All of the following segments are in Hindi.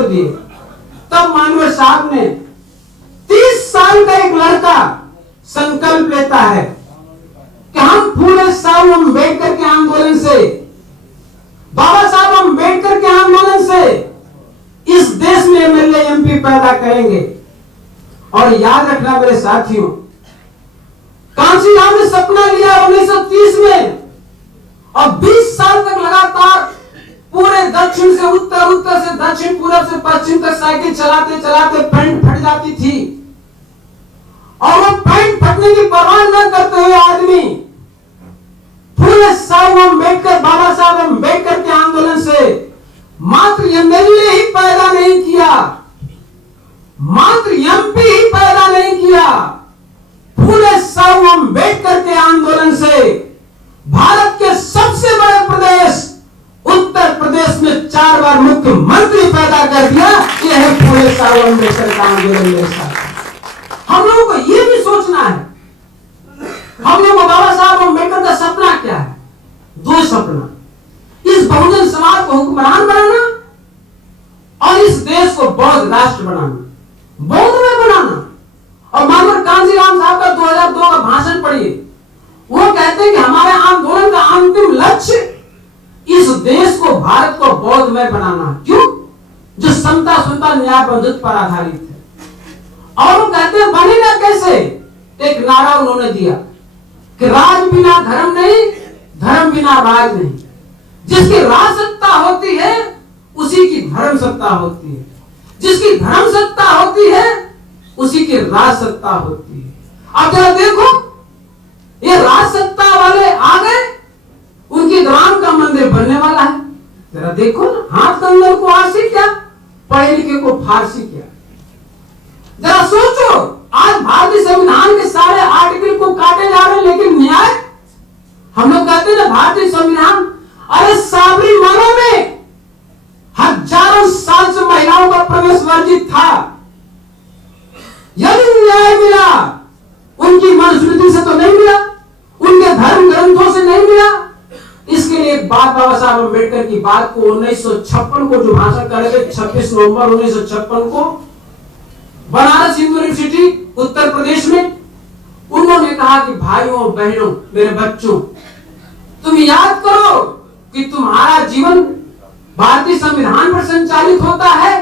छोड़ दिए। तब मानव साहब ने 30 साल का एक लड़का संकल्प लेता है कि हम फूले साहब अम्बेडकर के आंदोलन से, बाबा साहब अम्बेडकर के आंदोलन से इस देश में एमएलए एमपी पैदा करेंगे। और याद रखना मेरे साथियों, कांशीराम ने सपना लिया 1930 में और 20 साल तक लगातार पूरे दक्षिण से उत्तर, उत्तर से दक्षिण, पूरब से पश्चिम तक साइकिल चलाते चलाते पैंट फट जाती थी। और वो पैंट फटने की परवाह न करते हुए आदमी फूले साहब अम्बेडकर, बाबा साहब अम्बेडकर के आंदोलन से मात्र एमएलए ही पैदा नहीं किया, मात्र एमपी ही पैदा नहीं किया, फूले साहब अम्बेडकर के आंदोलन से भारत के सबसे बड़े प्रदेश उत्तर प्रदेश में 4 बार मुख्यमंत्री पैदा कर दिया। यह है फूले साहब अम्बेडकर का आंदोलन। मेरे साथ हम लोगों को यह भी सोचना है, हम लोगों को बाबा साहब अम्बेडकर का सपना क्या है? 2 सपना, इस बहुजन समाज को हुक्मरान बनाना और इस देश को बौद्ध राष्ट्र बनाना, बौद्ध में बनाना। और मानव कांशीराम साहब का 2002 का भाषण पढ़िए, वो कहते हैं कि हमारे आंदोलन का अंतिम लक्ष्य इस देश को, भारत को बौद्ध में बनाना। क्यों? जो समता, सुनता, न्याय, बंधुत्व पर आधारित है। और वो कहते हैं बनेगा कैसे? एक नारा उन्होंने दिया कि राज बिना धर्म नहीं, धर्म बिना राज नहीं। जिसकी राज सत्ता होती है उसी की धर्म सत्ता होती है, जिसकी धर्म सत्ता होती है उसी की राज सत्ता होती है। अब जरा देखो, ये राज सत्ता वाले आ गए, उनके राम का मंदिर बनने वाला है। जरा देखो ना, हाथ कंगन को आरसी क्या, पढ़े लिखे को फारसी क्या। जरा सोचो, आज भारतीय संविधान के सारे आर्टिकल को काटे जा रहे हैं, लेकिन न्याय, हम लोग कहते हैं ना भारतीय संविधान, अरे साबरीमाला में हजारों साल से महिलाओं का प्रवेश वर्जित था। यदि न्याय मिला, उनकी मनुस्मृति से तो नहीं मिला, उनके धर्म ग्रंथों से नहीं मिला। इसके लिए एक बात, बाबा साहब अम्बेडकर की बात को 1956 को जो भाषण कर रहे थे, 26 नवंबर 1956 को बनारस हिंदू यूनिवर्सिटी उत्तर प्रदेश में, उन्होंने कहा कि भाइयों बहनों, मेरे बच्चों, तुम याद करो कि तुम्हारा जीवन भारतीय संविधान पर संचालित होता है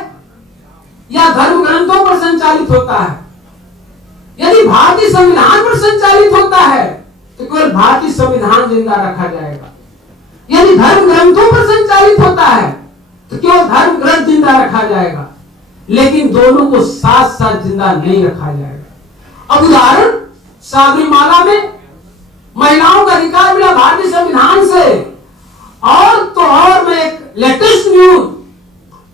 या धर्म ग्रंथों पर संचालित होता है। यदि भारतीय संविधान पर संचालित होता है तो केवल भारतीय संविधान जिंदा रखा जाएगा, यदि धर्म ग्रंथों पर संचालित होता है तो केवल धर्म ग्रंथ जिंदा रखा जाएगा, लेकिन दोनों को साथ साथ जिंदा नहीं रखा जाएगा। अब उदाहरण, साबरीमाला में महिलाओं का अधिकार मिला भारतीय संविधान से। और तो और में एक लेटेस्ट न्यूज,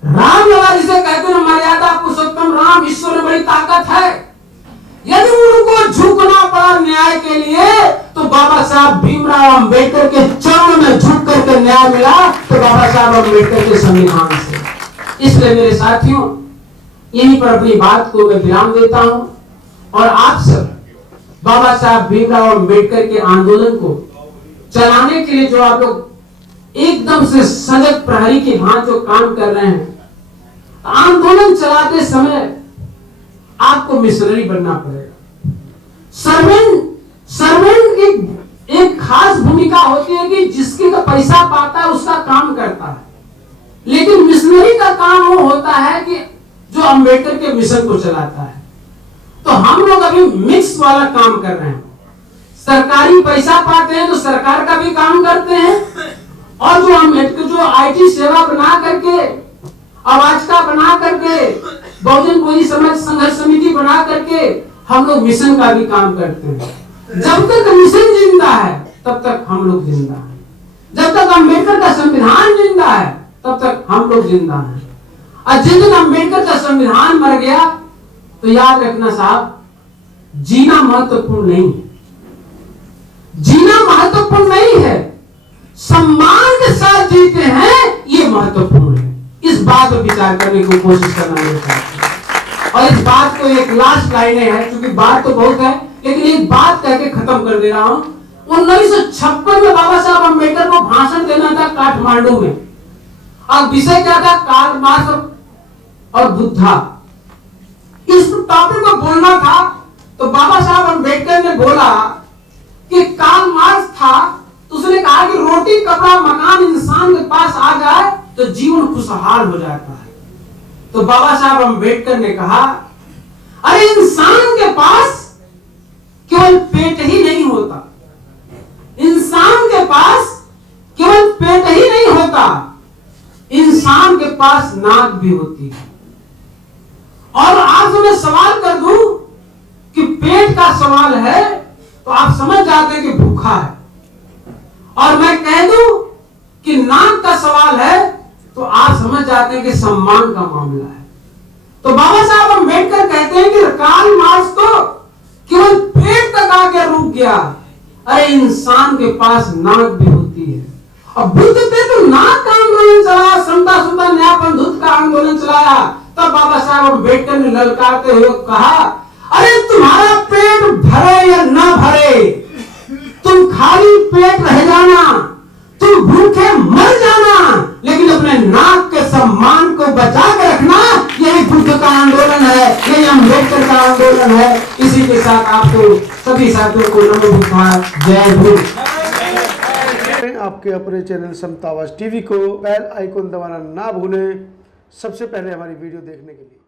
रामलला जिसे कहते हैं मर्यादा पुरुषोत्तम राम, ईश्वर में बड़ी ताकत है। यदि उनको झुकना पड़ा न्याय के लिए तो बाबा साहब भीमराव अंबेडकर के चरण में झुक करके न्याय मिला, तो बाबा साहब अंबेडकर के संविधान से। इसलिए मेरे साथियों, यहीं पर अपनी बात को मैं विराम देता हूं और आप सब बाबा साहब भीमराव अंबेडकर के आंदोलन को चलाने के लिए जो आप लोग एकदम से सजग प्रहरी की भांति जो काम कर रहे हैं, आंदोलन चलाते समय आपको मिशनरी बनना पड़ेगा। सर्वेंट की एक खास भूमिका होती है कि जिसके का पैसा पाता है उसका काम करता है, लेकिन मिशनरी का काम वो होता है कि जो अंबेडकर के मिशन को चलाता है। तो हम लोग अभी मिक्स वाला काम कर रहे हैं, सरकारी पैसा पाते हैं तो सरकार का भी काम करते हैं, और जो अम्बेडकर जो आईटी सेवा बना करके, अवाजका बना करके, बहुजन पूंजी समाज संघर्ष समिति बना करके हम लोग मिशन का भी काम करते हैं। जब तक मिशन जिंदा है तब तक हम लोग जिंदा हैं, जब तक अम्बेडकर का संविधान जिंदा है तब तक हम लोग जिंदा हैं। और जिस दिन अम्बेडकर का संविधान मर गया तो याद रखना साहब, जीना महत्वपूर्ण नहीं है, जीना महत्वपूर्ण नहीं है, सम्मान के साथ जीते हैं ये महत्वपूर्ण है। इस बात पर विचार करने की कोशिश करना मेरे साथ। और इस बात को एक लास्ट लाइन है, क्योंकि बात तो बहुत है, लेकिन एक बात कह के खत्म कर दे रहा हूं। 1956 में बाबा साहब अम्बेडकर को भाषण देना था काठमांडू में, और विषय क्या था? कार्ल मार्क्स और बुद्धा, इस टॉपिक को बोलना था। तो बाबा साहब अम्बेडकर ने बोला कि कार्ल मार्क्स था, तो उसने कहा कि रोटी कपड़ा मकान इंसान के पास आ जाए तो जीवन खुशहाल हो जाता है। तो बाबा साहब अम्बेडकर ने कहा, अरे इंसान के पास केवल पेट ही नहीं होता, इंसान के पास केवल पेट ही नहीं होता, इंसान के पास नाक भी होती है। और आज मैं सवाल कर दूं कि पेट का सवाल है तो आप समझ जाते हैं कि भूखा है, और मैं कह दूं कि नाक का सवाल है तो आप समझ जाते हैं कि सम्मान का मामला है। तो बाबा साहब अम्बेडकर कहते हैं कि कार्ल मार्क्स तो केवल पेट तक आके रुक गया, अरे इंसान के पास नाक भी होती है। और बुद्ध ने तो नाक का आंदोलन चलाया, समता सुता न्यायपन धुत का आंदोलन चलाया। तब बाबा साहब अम्बेडकर ने ललकारते हुए कहा, अरे तुम्हारा पेट भरे या ना भरे, तुम खाली पेट रह जाना, तुम भूखे मर जाना, लेकिन अपने नाक के सम्मान को बचा के रखना। यही बुद्ध का आंदोलन है, यही अम्बेडकर का आंदोलन है। इसी के साथ आपको सभी साथियों को नमो बुद्धाय, जय भीम। आपके अपने चैनल समतावाज टीवी को बेल आइकन दबाना ना भूलें, सबसे पहले हमारी वीडियो देखने के लिए।